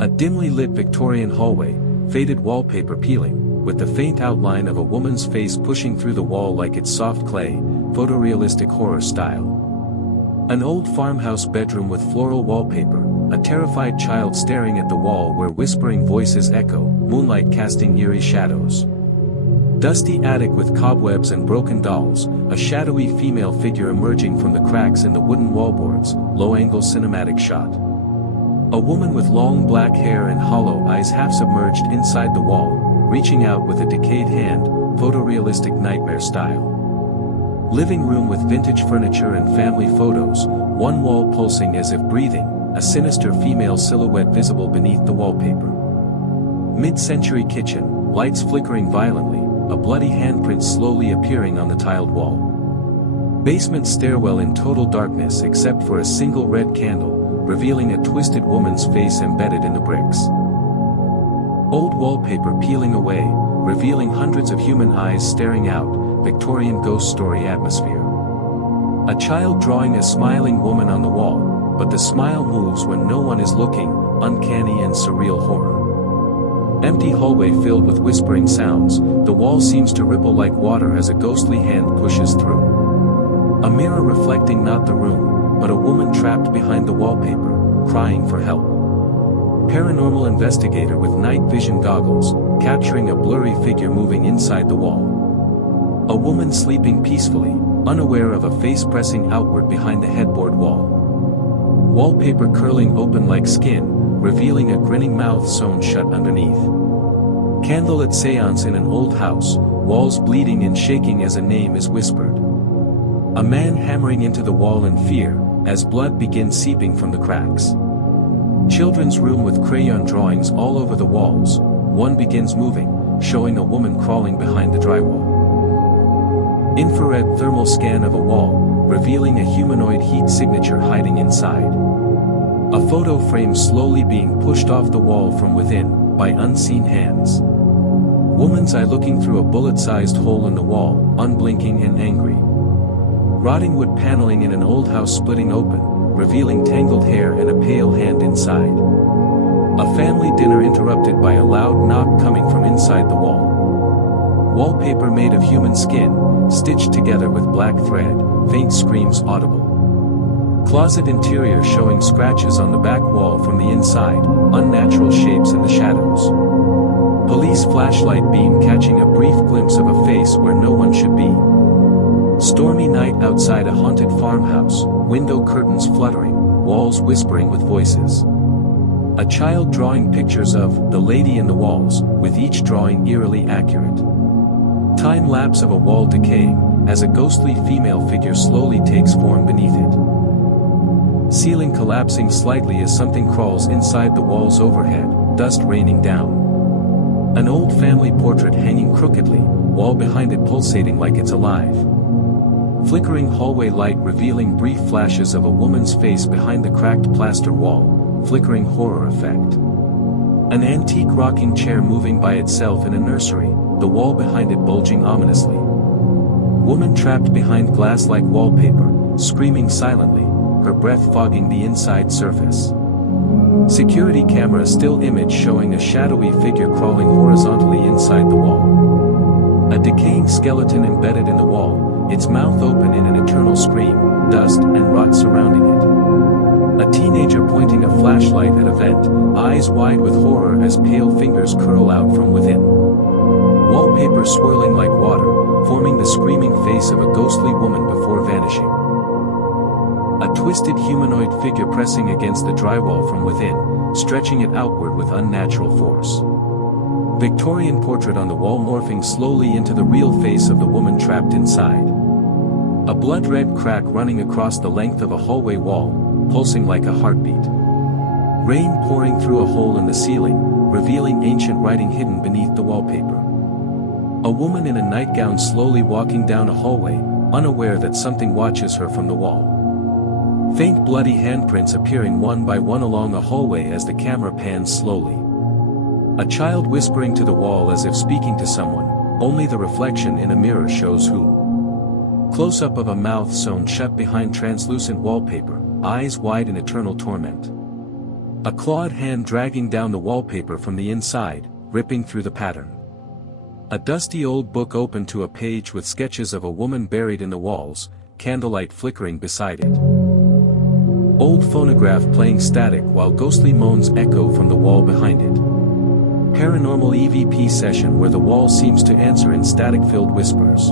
A dimly lit Victorian hallway, faded wallpaper peeling, with the faint outline of a woman's face pushing through the wall like it's soft clay, photorealistic horror style. An old farmhouse bedroom with floral wallpaper, a terrified child staring at the wall where whispering voices echo, moonlight casting eerie shadows. Dusty attic with cobwebs and broken dolls, a shadowy female figure emerging from the cracks in the wooden wallboards, low-angle cinematic shot. A woman with long black hair and hollow eyes half submerged inside the wall, reaching out with a decayed hand, photorealistic nightmare style. Living room with vintage furniture and family photos, one wall pulsing as if breathing, a sinister female silhouette visible beneath the wallpaper. Mid-century kitchen, lights flickering violently, a bloody handprint slowly appearing on the tiled wall. Basement stairwell in total darkness except for a single red candle, revealing a twisted woman's face embedded in the bricks. Old wallpaper peeling away, revealing hundreds of human eyes staring out, Victorian ghost story atmosphere. A child drawing a smiling woman on the wall, but the smile moves when no one is looking, uncanny and surreal horror. Empty hallway filled with whispering sounds, the wall seems to ripple like water as a ghostly hand pushes through. A mirror reflecting not the room, but a woman trapped behind the wallpaper, crying for help. Paranormal investigator with night vision goggles, capturing a blurry figure moving inside the wall. A woman sleeping peacefully, unaware of a face pressing outward behind the headboard wall. Wallpaper curling open like skin, revealing a grinning mouth sewn shut underneath. Candlelit seance in an old house, walls bleeding and shaking as a name is whispered. A man hammering into the wall in fear, as blood begins seeping from the cracks. Children's room with crayon drawings all over the walls, one begins moving, showing a woman crawling behind the drywall. Infrared thermal scan of a wall, revealing a humanoid heat signature hiding inside. A photo frame slowly being pushed off the wall from within, by unseen hands. Woman's eye looking through a bullet-sized hole in the wall, unblinking and angry. Rotting wood paneling in an old house splitting open, revealing tangled hair and a pale hand inside. A family dinner interrupted by a loud knock coming from inside the wall. Wallpaper made of human skin, stitched together with black thread, faint screams audible. Closet interior showing scratches on the back wall from the inside, unnatural shapes in the shadows. Police flashlight beam catching a brief glimpse of a face where no one should be. Stormy night outside a haunted farmhouse, window curtains fluttering, walls whispering with voices. A child drawing pictures of the lady in the walls, with each drawing eerily accurate. Time lapse of a wall decaying, as a ghostly female figure slowly takes form beneath it. Ceiling collapsing slightly as something crawls inside the walls overhead, dust raining down. An old family portrait hanging crookedly, wall behind it pulsating like it's alive. Flickering hallway light revealing brief flashes of a woman's face behind the cracked plaster wall, flickering horror effect. An antique rocking chair moving by itself in a nursery, the wall behind it bulging ominously. Woman trapped behind glass-like wallpaper, screaming silently, her breath fogging the inside surface. Security camera still image showing a shadowy figure crawling horizontally inside the wall. A decaying skeleton embedded in the wall, its mouth open in an eternal scream, dust and rot surrounding it. A teenager pointing a flashlight at a vent, eyes wide with horror as pale fingers curl out from within. Wallpaper swirling like water, forming the screaming face of a ghostly woman before vanishing. A twisted humanoid figure pressing against the drywall from within, stretching it outward with unnatural force. Victorian portrait on the wall morphing slowly into the real face of the woman trapped inside. A blood-red crack running across the length of a hallway wall, pulsing like a heartbeat. Rain pouring through a hole in the ceiling, revealing ancient writing hidden beneath the wallpaper. A woman in a nightgown slowly walking down a hallway, unaware that something watches her from the wall. Faint bloody handprints appearing one by one along a hallway as the camera pans slowly. A child whispering to the wall as if speaking to someone, only the reflection in a mirror shows who. Close-up of a mouth sewn shut behind translucent wallpaper, eyes wide in eternal torment. A clawed hand dragging down the wallpaper from the inside, ripping through the pattern. A dusty old book open to a page with sketches of a woman buried in the walls, candlelight flickering beside it. Old phonograph playing static while ghostly moans echo from the wall behind it. Paranormal EVP session where the wall seems to answer in static-filled whispers.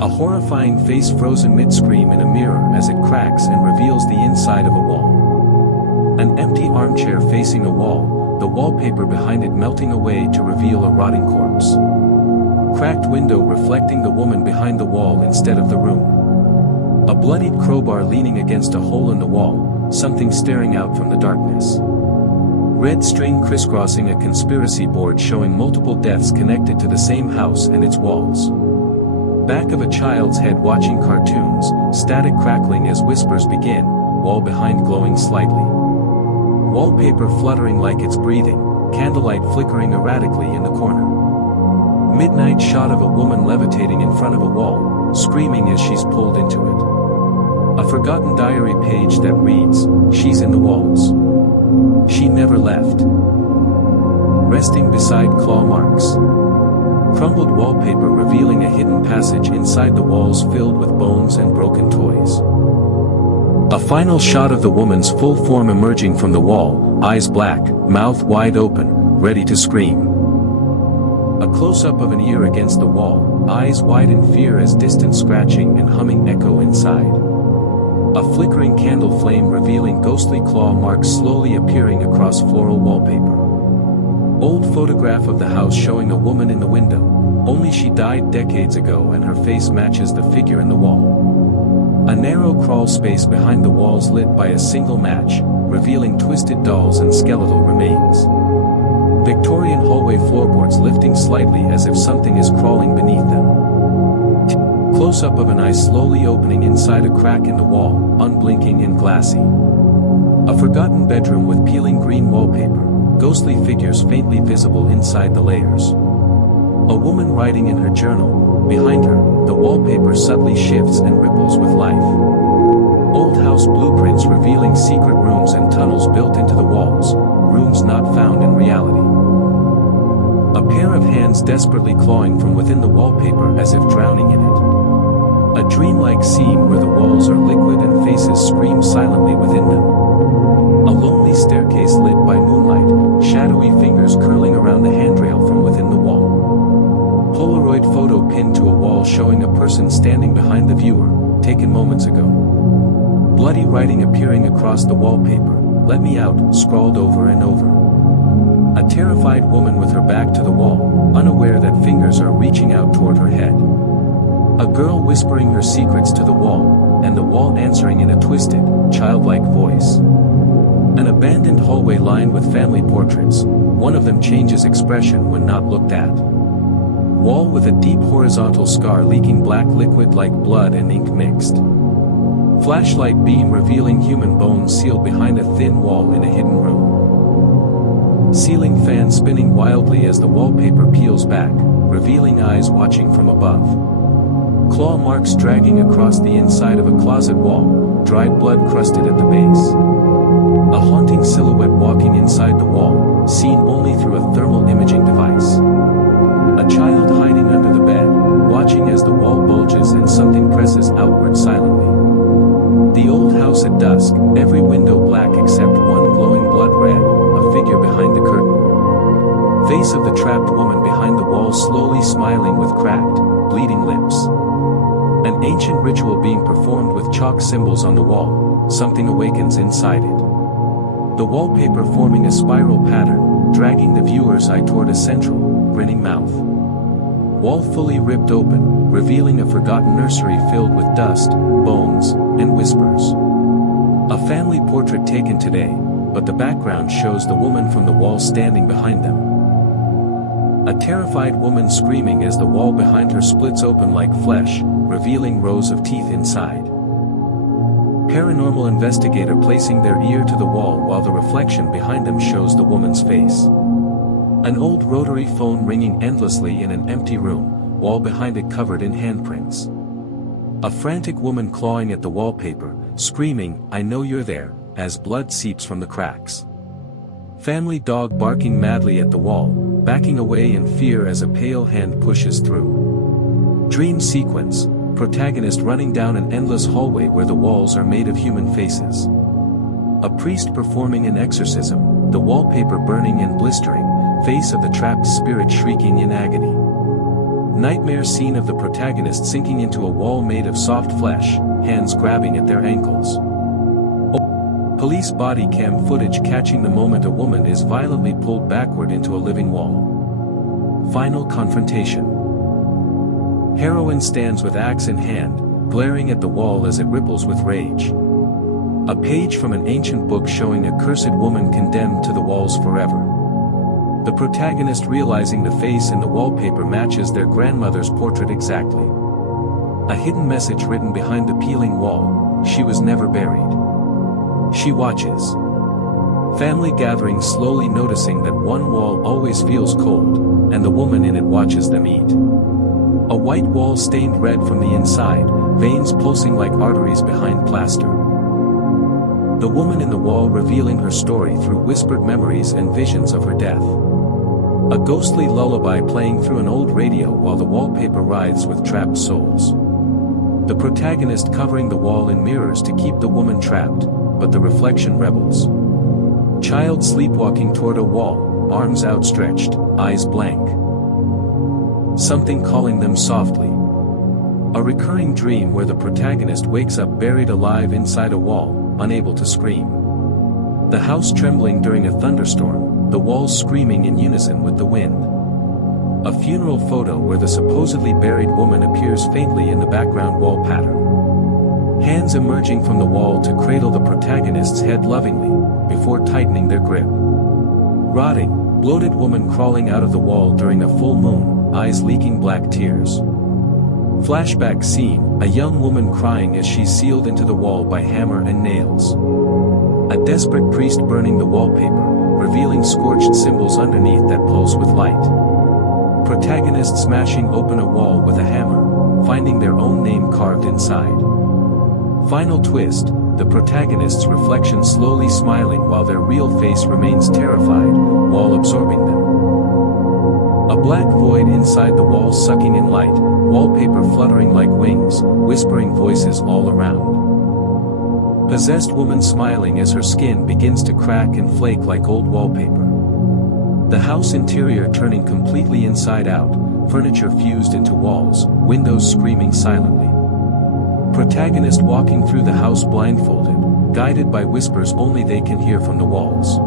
A horrifying face frozen mid-scream in a mirror as it cracks and reveals the inside of a wall. An empty armchair facing a wall, the wallpaper behind it melting away to reveal a rotting corpse. Cracked window reflecting the woman behind the wall instead of the room. A bloodied crowbar leaning against a hole in the wall, something staring out from the darkness. Red string crisscrossing a conspiracy board showing multiple deaths connected to the same house and its walls. Back of a child's head watching cartoons, static crackling as whispers begin, wall behind glowing slightly. Wallpaper fluttering like it's breathing, candlelight flickering erratically in the corner. Midnight shot of a woman levitating in front of a wall, screaming as she's pulled into it. A forgotten diary page that reads, "She's in the walls. She never left." Resting beside claw marks. Crumbled wallpaper revealing a hidden passage inside the walls filled with bones and broken toys. A final shot of the woman's full form emerging from the wall, eyes black, mouth wide open, ready to scream. A close-up of an ear against the wall, eyes wide in fear as distant scratching and humming echo inside. A flickering candle flame revealing ghostly claw marks slowly appearing across floral wallpaper. Old photograph of the house showing a woman in the window, only she died decades ago and her face matches the figure in the wall. A narrow crawl space behind the walls lit by a single match, revealing twisted dolls and skeletal remains. Victorian hallway floorboards lifting slightly as if something is crawling beneath them. Close-up of an eye slowly opening inside a crack in the wall, unblinking and glassy. A forgotten bedroom with peeling green wallpaper, ghostly figures faintly visible inside the layers. A woman writing in her journal, behind her, the wallpaper subtly shifts and ripples with life. Old house blueprints revealing secret rooms and tunnels built into the walls, rooms not found in reality. A pair of hands desperately clawing from within the wallpaper as if drowning in it. A dreamlike scene where the walls are liquid and faces scream silently within them. A lonely staircase lit by moonlight, shadowy fingers curling around the handrail from within the wall. Polaroid photo pinned to a wall showing a person standing behind the viewer, taken moments ago. Bloody writing appearing across the wallpaper, "Let me out," scrawled over and over. A terrified woman with her back to the wall, unaware that fingers are reaching out toward her head. A girl whispering her secrets to the wall, and the wall answering in a twisted, childlike voice. An abandoned hallway lined with family portraits, one of them changes expression when not looked at. Wall with a deep horizontal scar leaking black liquid like blood and ink mixed. Flashlight beam revealing human bones sealed behind a thin wall in a hidden room. Ceiling fan spinning wildly as the wallpaper peels back, revealing eyes watching from above. Claw marks dragging across the inside of a closet wall, dried blood crusted at the base. A haunting silhouette walking inside the wall, seen only through a thermal imaging device. A child hiding under the bed, watching as the wall bulges and something presses outward silently. The old house at dusk, every window black except one glowing blood red, a figure behind the curtain. Face of the trapped woman behind the wall slowly smiling with cracked, bleeding lips. An ancient ritual being performed with chalk symbols on the wall, something awakens inside it. The wallpaper forming a spiral pattern, dragging the viewer's eye toward a central, grinning mouth. Wall fully ripped open, revealing a forgotten nursery filled with dust, bones, and whispers. A family portrait taken today, but the background shows the woman from the wall standing behind them. A terrified woman screaming as the wall behind her splits open like flesh, revealing rows of teeth inside. Paranormal investigator placing their ear to the wall while the reflection behind them shows the woman's face. An old rotary phone ringing endlessly in an empty room, wall behind it covered in handprints. A frantic woman clawing at the wallpaper, screaming, "I know you're there," as blood seeps from the cracks. Family dog barking madly at the wall, backing away in fear as a pale hand pushes through. Dream sequence, protagonist running down an endless hallway where the walls are made of human faces. A priest performing an exorcism, the wallpaper burning and blistering, face of the trapped spirit shrieking in agony. Nightmare scene of the protagonist sinking into a wall made of soft flesh, hands grabbing at their ankles. Police body cam footage catching the moment a woman is violently pulled backward into a living wall. Final confrontation. Heroine stands with axe in hand, glaring at the wall as it ripples with rage. A page from an ancient book showing a cursed woman condemned to the walls forever. The protagonist realizing the face in the wallpaper matches their grandmother's portrait exactly. A hidden message written behind the peeling wall, she was never buried. She watches. Family gathering slowly noticing that one wall always feels cold, and the woman in it watches them eat. A white wall stained red from the inside, veins pulsing like arteries behind plaster. The woman in the wall revealing her story through whispered memories and visions of her death. A ghostly lullaby playing through an old radio while the wallpaper writhes with trapped souls. The protagonist covering the wall in mirrors to keep the woman trapped, but the reflection rebels. Child sleepwalking toward a wall, arms outstretched, eyes blank. Something calling them softly. A recurring dream where the protagonist wakes up buried alive inside a wall, unable to scream. The house trembling during a thunderstorm, the walls screaming in unison with the wind. A funeral photo where the supposedly buried woman appears faintly in the background wall pattern. Hands emerging from the wall to cradle the protagonist's head lovingly, before tightening their grip. Rotting, bloated woman crawling out of the wall during a full moon, eyes leaking black tears. Flashback scene, a young woman crying as she's sealed into the wall by hammer and nails. A desperate priest burning the wallpaper, revealing scorched symbols underneath that pulse with light. Protagonist smashing open a wall with a hammer, finding their own name carved inside. Final twist, the protagonist's reflection slowly smiling while their real face remains terrified, wall absorbing them. A black void inside the wall sucking in light, wallpaper fluttering like wings, whispering voices all around. Possessed woman smiling as her skin begins to crack and flake like old wallpaper. The house interior turning completely inside out, furniture fused into walls, windows screaming silently. Protagonist walking through the house blindfolded, guided by whispers only they can hear from the walls.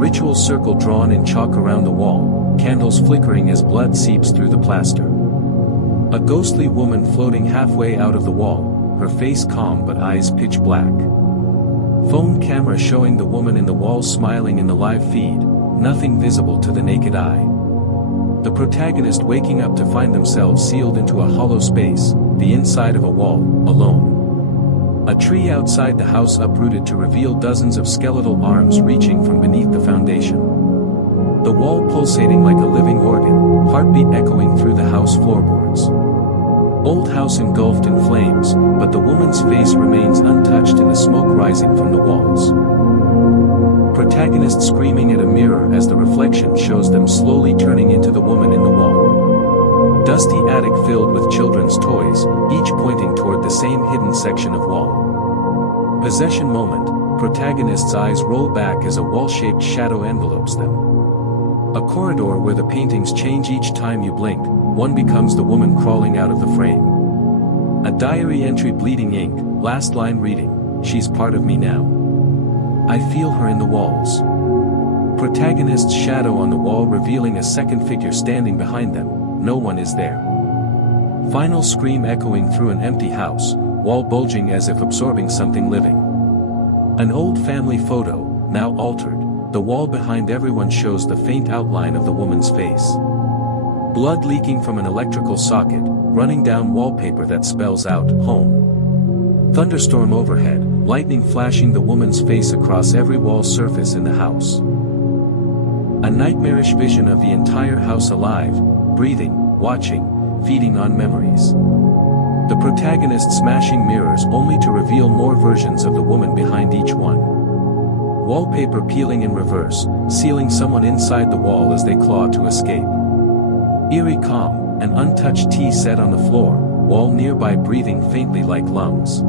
Ritual circle drawn in chalk around the wall, candles flickering as blood seeps through the plaster. A ghostly woman floating halfway out of the wall, her face calm but eyes pitch black. Phone camera showing the woman in the wall smiling in the live feed, nothing visible to the naked eye. The protagonist waking up to find themselves sealed into a hollow space, the inside of a wall, alone. A tree outside the house uprooted to reveal dozens of skeletal arms reaching from beneath the foundation. The wall pulsating like a living organ, heartbeat echoing through the house floorboards. Old house engulfed in flames, but the woman's face remains untouched in the smoke rising from the walls. Protagonist screaming at a mirror as the reflection shows them slowly turning into the woman in the wall. Dusty attic filled with children's toys, each pointing toward the same hidden section of wall. Possession moment, protagonist's eyes roll back as a wall-shaped shadow envelopes them. A corridor where the paintings change each time you blink, one becomes the woman crawling out of the frame. A diary entry bleeding ink, last line reading, "She's part of me now. I feel her in the walls." Protagonist's shadow on the wall revealing a second figure standing behind them, no one is there. Final scream echoing through an empty house, wall bulging as if absorbing something living. An old family photo, now altered, the wall behind everyone shows the faint outline of the woman's face. Blood leaking from an electrical socket, running down wallpaper that spells out, "Home." Thunderstorm overhead, lightning flashing the woman's face across every wall surface in the house. A nightmarish vision of the entire house alive, breathing, watching, feeding on memories. The protagonist smashing mirrors only to reveal more versions of the woman behind each one. Wallpaper peeling in reverse, sealing someone inside the wall as they claw to escape. Eerie calm, an untouched tea set on the floor, wall nearby breathing faintly like lungs.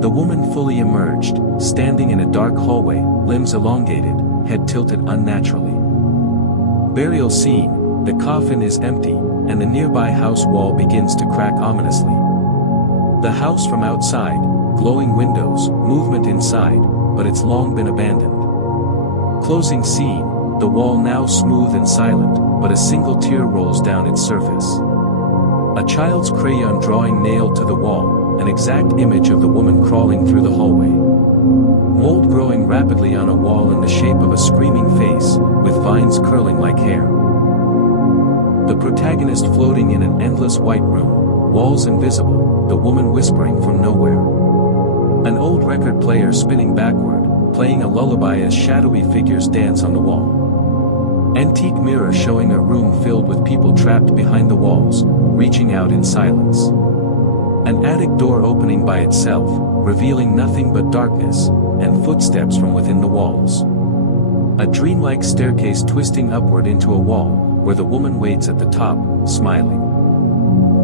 The woman fully emerged, standing in a dark hallway, limbs elongated, head tilted unnaturally. Burial scene, the coffin is empty, and the nearby house wall begins to crack ominously. The house from outside, glowing windows, movement inside, but it's long been abandoned. Closing scene, the wall now smooth and silent, but a single tear rolls down its surface. A child's crayon drawing nailed to the wall, an exact image of the woman crawling through the hallway. Mold growing rapidly on a wall in the shape of a screaming face, with vines curling like hair. The protagonist floating in an endless white room, walls invisible, the woman whispering from nowhere. An old record player spinning backward, playing a lullaby as shadowy figures dance on the wall. Antique mirror showing a room filled with people trapped behind the walls, reaching out in silence. An attic door opening by itself, revealing nothing but darkness, and footsteps from within the walls. A dreamlike staircase twisting upward into a wall, where the woman waits at the top, smiling.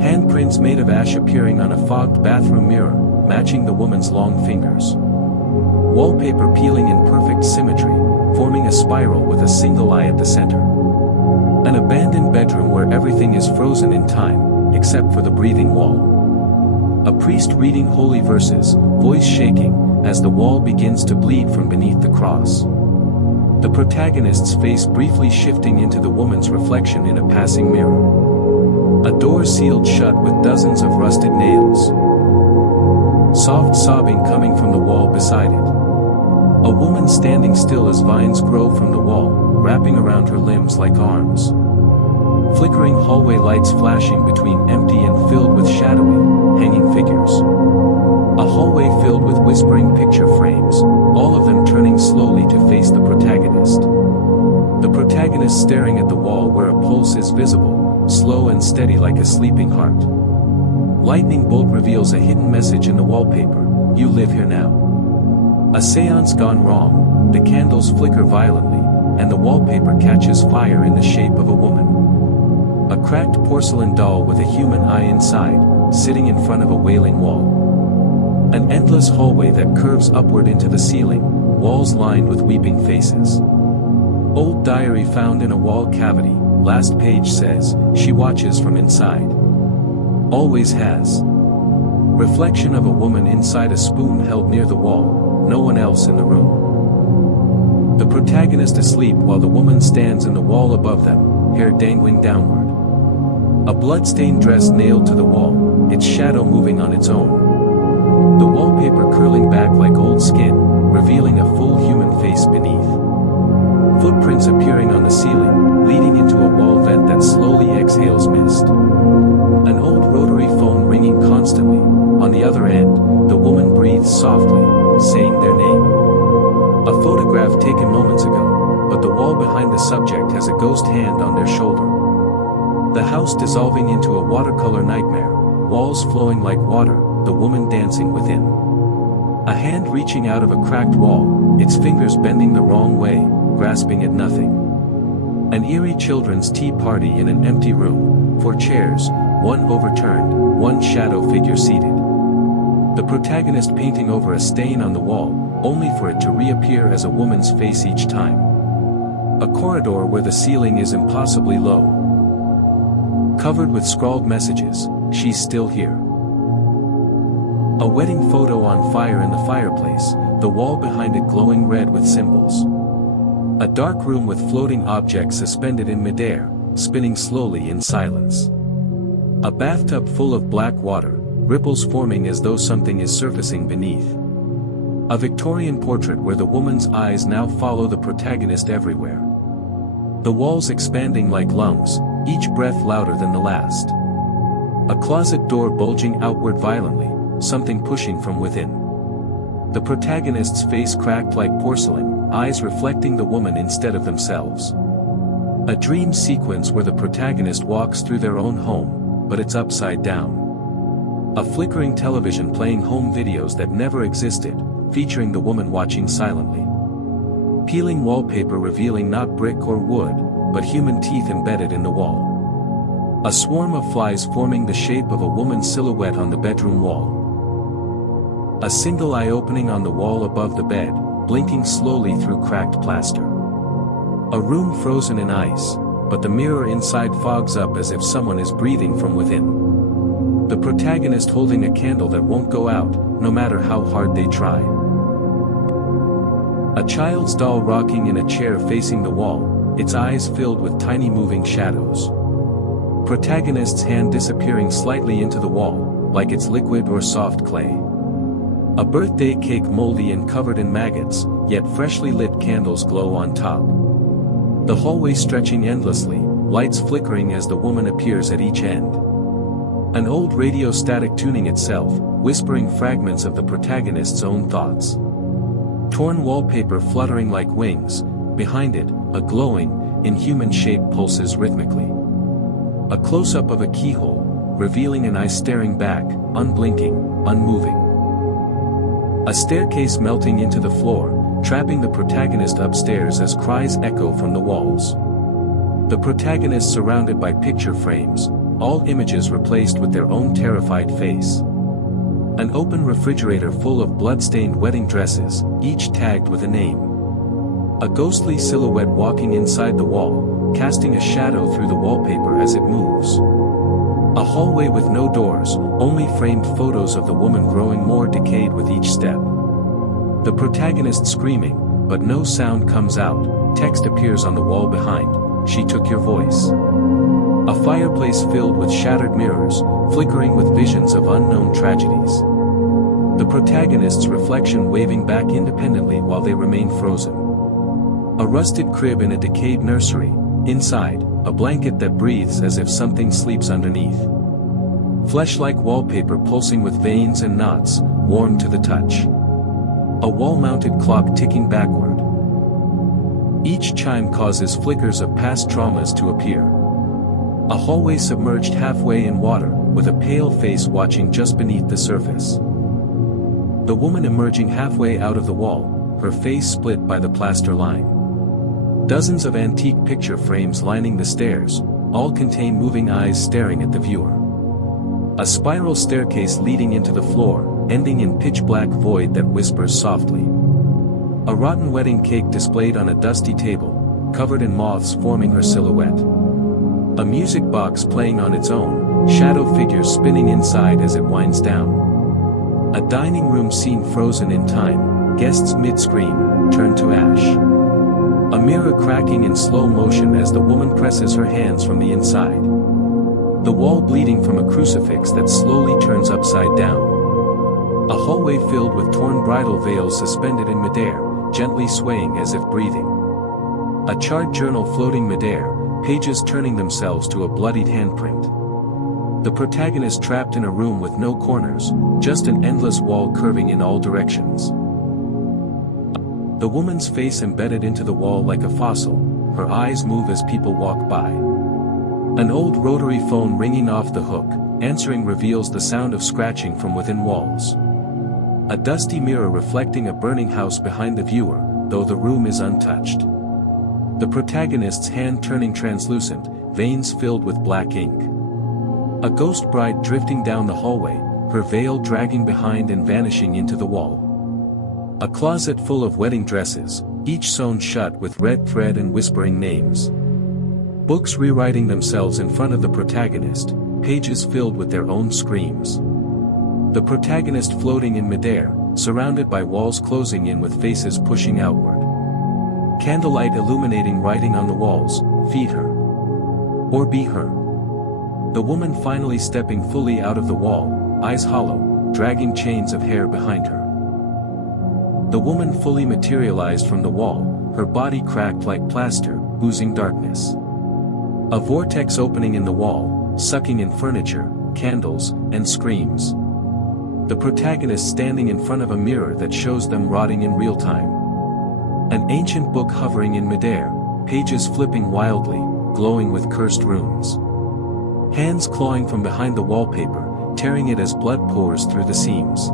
Handprints made of ash appearing on a fogged bathroom mirror, matching the woman's long fingers. Wallpaper peeling in perfect symmetry, forming a spiral with a single eye at the center. An abandoned bedroom where everything is frozen in time, except for the breathing wall. A priest reading holy verses, voice shaking, as the wall begins to bleed from beneath the cross. The protagonist's face briefly shifting into the woman's reflection in a passing mirror. A door sealed shut with dozens of rusted nails. Soft sobbing coming from the wall beside it. A woman standing still as vines grow from the wall, wrapping around her limbs like arms. Flickering hallway lights flashing between empty and filled with shadowy, hanging figures. A hallway filled with whispering picture frames, all of them turning slowly to face the protagonist. The protagonist staring at the wall where a pulse is visible, slow and steady like a sleeping heart. Lightning bolt reveals a hidden message in the wallpaper, "You live here now." A seance gone wrong, the candles flicker violently, and the wallpaper catches fire in the shape of a woman. A cracked porcelain doll with a human eye inside, sitting in front of a wailing wall. An endless hallway that curves upward into the ceiling, walls lined with weeping faces. Old diary found in a wall cavity, last page says, "She watches from inside. Always has." Reflection of a woman inside a spoon held near the wall, no one else in the room. The protagonist asleep while the woman stands in the wall above them, hair dangling downward. A blood-stained dress nailed to the wall, its shadow moving on its own. The wallpaper curling back like old skin, revealing a full human face beneath. Footprints appearing on the ceiling, leading into a wall vent that slowly exhales mist. An old rotary phone ringing constantly, on the other end, the woman breathes softly, saying their name. A photograph taken moments ago, but the wall behind the subject has a ghost hand on their shoulder. The house dissolving into a watercolor nightmare, walls flowing like water, the woman dancing within. A hand reaching out of a cracked wall, its fingers bending the wrong way, grasping at nothing. An eerie children's tea party in an empty room, 4 chairs, one overturned, one shadow figure seated. The protagonist painting over a stain on the wall, only for it to reappear as a woman's face each time. A corridor where the ceiling is impossibly low. Covered with scrawled messages, "She's still here." A wedding photo on fire in the fireplace, the wall behind it glowing red with symbols. A dark room with floating objects suspended in midair, spinning slowly in silence. A bathtub full of black water, ripples forming as though something is surfacing beneath. A Victorian portrait where the woman's eyes now follow the protagonist everywhere. The walls expanding like lungs, each breath louder than the last. A closet door bulging outward violently, something pushing from within. The protagonist's face cracked like porcelain, eyes reflecting the woman instead of themselves. A dream sequence where the protagonist walks through their own home, but it's upside down. A flickering television playing home videos that never existed, featuring the woman watching silently. Peeling wallpaper revealing not brick or wood, but human teeth embedded in the wall. A swarm of flies forming the shape of a woman's silhouette on the bedroom wall. A single eye opening on the wall above the bed, blinking slowly through cracked plaster. A room frozen in ice, but the mirror inside fogs up as if someone is breathing from within. The protagonist holding a candle that won't go out, no matter how hard they try. A child's doll rocking in a chair facing the wall, its eyes filled with tiny moving shadows. Protagonist's hand disappearing slightly into the wall, like it's liquid or soft clay. A birthday cake moldy and covered in maggots, yet freshly lit candles glow on top. The hallway stretching endlessly, lights flickering as the woman appears at each end. An old radio static tuning itself, whispering fragments of the protagonist's own thoughts. Torn wallpaper fluttering like wings, behind it, a glowing, inhuman shape pulses rhythmically. A close-up of a keyhole, revealing an eye staring back, unblinking, unmoving. A staircase melting into the floor, trapping the protagonist upstairs as cries echo from the walls. The protagonist surrounded by picture frames, all images replaced with their own terrified face. An open refrigerator full of blood-stained wedding dresses, each tagged with a name. A ghostly silhouette walking inside the wall, casting a shadow through the wallpaper as it moves. A hallway with no doors, only framed photos of the woman growing more decayed with each step. The protagonist screaming, but no sound comes out. Text appears on the wall behind, "She took your voice." A fireplace filled with shattered mirrors, flickering with visions of unknown tragedies. The protagonist's reflection waving back independently while they remain frozen. A rusted crib in a decayed nursery, inside, a blanket that breathes as if something sleeps underneath. Flesh-like wallpaper pulsing with veins and knots, warm to the touch. A wall-mounted clock ticking backward. Each chime causes flickers of past traumas to appear. A hallway submerged halfway in water, with a pale face watching just beneath the surface. The woman emerging halfway out of the wall, her face split by the plaster line. Dozens of antique picture frames lining the stairs, all contain moving eyes staring at the viewer. A spiral staircase leading into the floor, ending in pitch-black void that whispers softly. A rotten wedding cake displayed on a dusty table, covered in moths forming her silhouette. A music box playing on its own, shadow figures spinning inside as it winds down. A dining room scene frozen in time, guests mid-scream, turn to ash. A mirror cracking in slow motion as the woman presses her hands from the inside. The wall bleeding from a crucifix that slowly turns upside down. A hallway filled with torn bridal veils suspended in midair, gently swaying as if breathing. A charred journal floating midair, pages turning themselves to a bloodied handprint. The protagonist trapped in a room with no corners, just an endless wall curving in all directions. The woman's face embedded into the wall like a fossil, her eyes move as people walk by. An old rotary phone ringing off the hook, answering reveals the sound of scratching from within walls. A dusty mirror reflecting a burning house behind the viewer, though the room is untouched. The protagonist's hand turning translucent, veins filled with black ink. A ghost bride drifting down the hallway, her veil dragging behind and vanishing into the wall. A closet full of wedding dresses, each sewn shut with red thread and whispering names. Books rewriting themselves in front of the protagonist, pages filled with their own screams. The protagonist floating in midair, surrounded by walls closing in with faces pushing outward. Candlelight illuminating writing on the walls, "Feed her. Or be her." The woman finally stepping fully out of the wall, eyes hollow, dragging chains of hair behind her. The woman fully materialized from the wall, her body cracked like plaster, oozing darkness. A vortex opening in the wall, sucking in furniture, candles, and screams. The protagonist standing in front of a mirror that shows them rotting in real time. An ancient book hovering in midair, pages flipping wildly, glowing with cursed runes. Hands clawing from behind the wallpaper, tearing it as blood pours through the seams.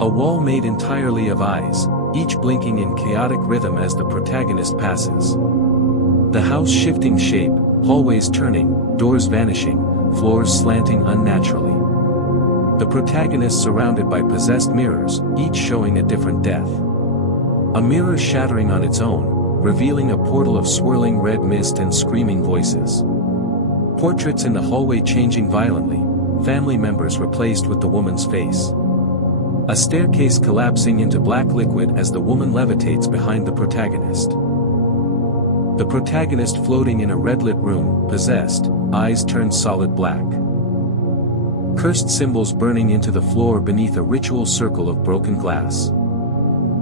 A wall made entirely of eyes, each blinking in chaotic rhythm as the protagonist passes. The house shifting shape, hallways turning, doors vanishing, floors slanting unnaturally. The protagonist surrounded by possessed mirrors, each showing a different death. A mirror shattering on its own, revealing a portal of swirling red mist and screaming voices. Portraits in the hallway changing violently, family members replaced with the woman's face. A staircase collapsing into black liquid as the woman levitates behind the protagonist. The protagonist floating in a red-lit room, possessed, eyes turned solid black. Cursed symbols burning into the floor beneath a ritual circle of broken glass.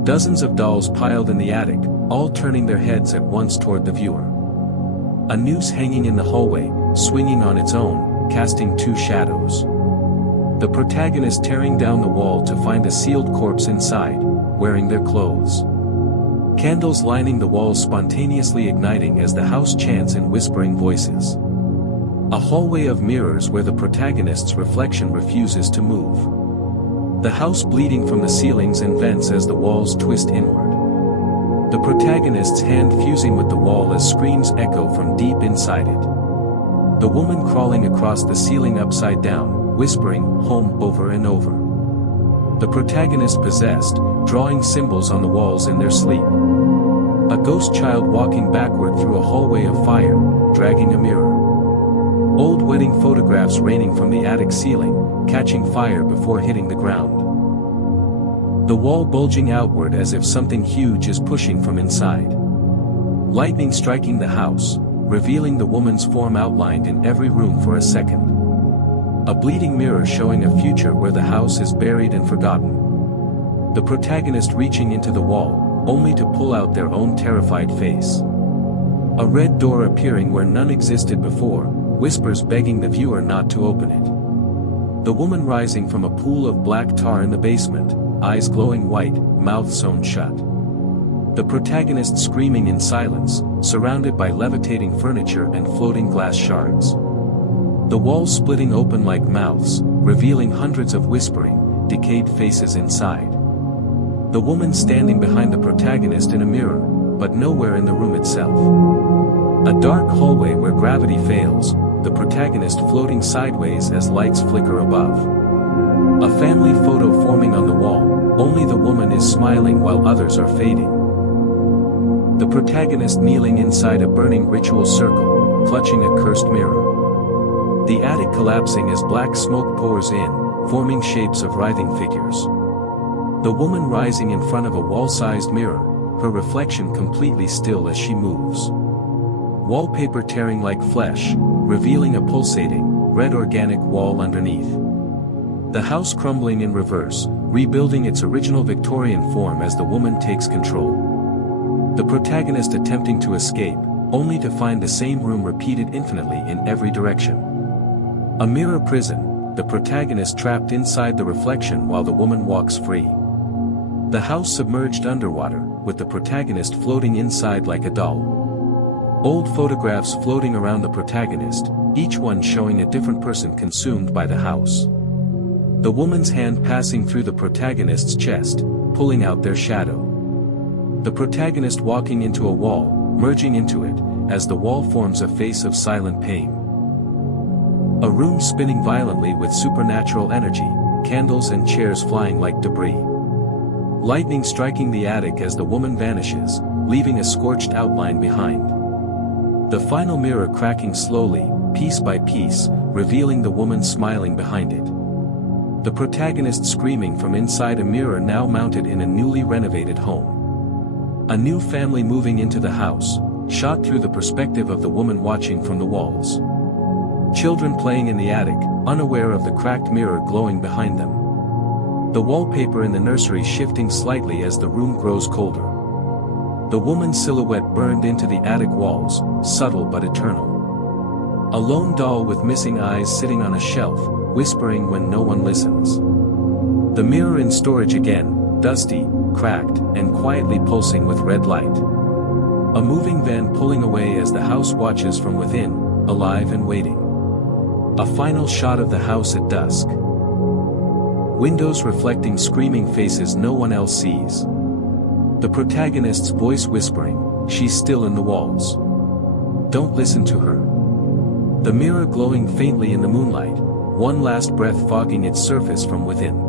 Dozens of dolls piled in the attic, all turning their heads at once toward the viewer. A noose hanging in the hallway, swinging on its own, casting two shadows. The protagonist tearing down the wall to find a sealed corpse inside, wearing their clothes. Candles lining the walls spontaneously igniting as the house chants in whispering voices. A hallway of mirrors where the protagonist's reflection refuses to move. The house bleeding from the ceilings and vents as the walls twist inward. The protagonist's hand fusing with the wall as screams echo from deep inside it. The woman crawling across the ceiling upside down, whispering, "Home," over and over. The protagonist possessed, drawing symbols on the walls in their sleep. A ghost child walking backward through a hallway of fire, dragging a mirror. Old wedding photographs raining from the attic ceiling, catching fire before hitting the ground. The wall bulging outward as if something huge is pushing from inside. Lightning striking the house, revealing the woman's form outlined in every room for a second. A bleeding mirror showing a future where the house is buried and forgotten. The protagonist reaching into the wall, only to pull out their own terrified face. A red door appearing where none existed before, whispers begging the viewer not to open it. The woman rising from a pool of black tar in the basement, eyes glowing white, mouth sewn shut. The protagonist screaming in silence, surrounded by levitating furniture and floating glass shards. The walls splitting open like mouths, revealing hundreds of whispering, decayed faces inside. The woman standing behind the protagonist in a mirror, but nowhere in the room itself. A dark hallway where gravity fails, the protagonist floating sideways as lights flicker above. A family photo forming on the wall, only the woman is smiling while others are fading. The protagonist kneeling inside a burning ritual circle, clutching a cursed mirror. The attic collapsing as black smoke pours in, forming shapes of writhing figures. The woman rising in front of a wall-sized mirror, her reflection completely still as she moves. Wallpaper tearing like flesh, revealing a pulsating, red organic wall underneath. The house crumbling in reverse, rebuilding its original Victorian form as the woman takes control. The protagonist attempting to escape, only to find the same room repeated infinitely in every direction. A mirror prison, the protagonist trapped inside the reflection while the woman walks free. The house submerged underwater, with the protagonist floating inside like a doll. Old photographs floating around the protagonist, each one showing a different person consumed by the house. The woman's hand passing through the protagonist's chest, pulling out their shadow. The protagonist walking into a wall, merging into it, as the wall forms a face of silent pain. A room spinning violently with supernatural energy, candles and chairs flying like debris. Lightning striking the attic as the woman vanishes, leaving a scorched outline behind. The final mirror cracking slowly, piece by piece, revealing the woman smiling behind it. The protagonist screaming from inside a mirror now mounted in a newly renovated home. A new family moving into the house, shot through the perspective of the woman watching from the walls. Children playing in the attic, unaware of the cracked mirror glowing behind them. The wallpaper in the nursery shifting slightly as the room grows colder. The woman's silhouette burned into the attic walls, subtle but eternal. A lone doll with missing eyes sitting on a shelf, whispering when no one listens. The mirror in storage again, dusty, cracked, and quietly pulsing with red light. A moving van pulling away as the house watches from within, alive and waiting. A final shot of the house at dusk. Windows reflecting screaming faces no one else sees. The protagonist's voice whispering, "She's still in the walls. Don't listen to her." The mirror glowing faintly in the moonlight, one last breath fogging its surface from within.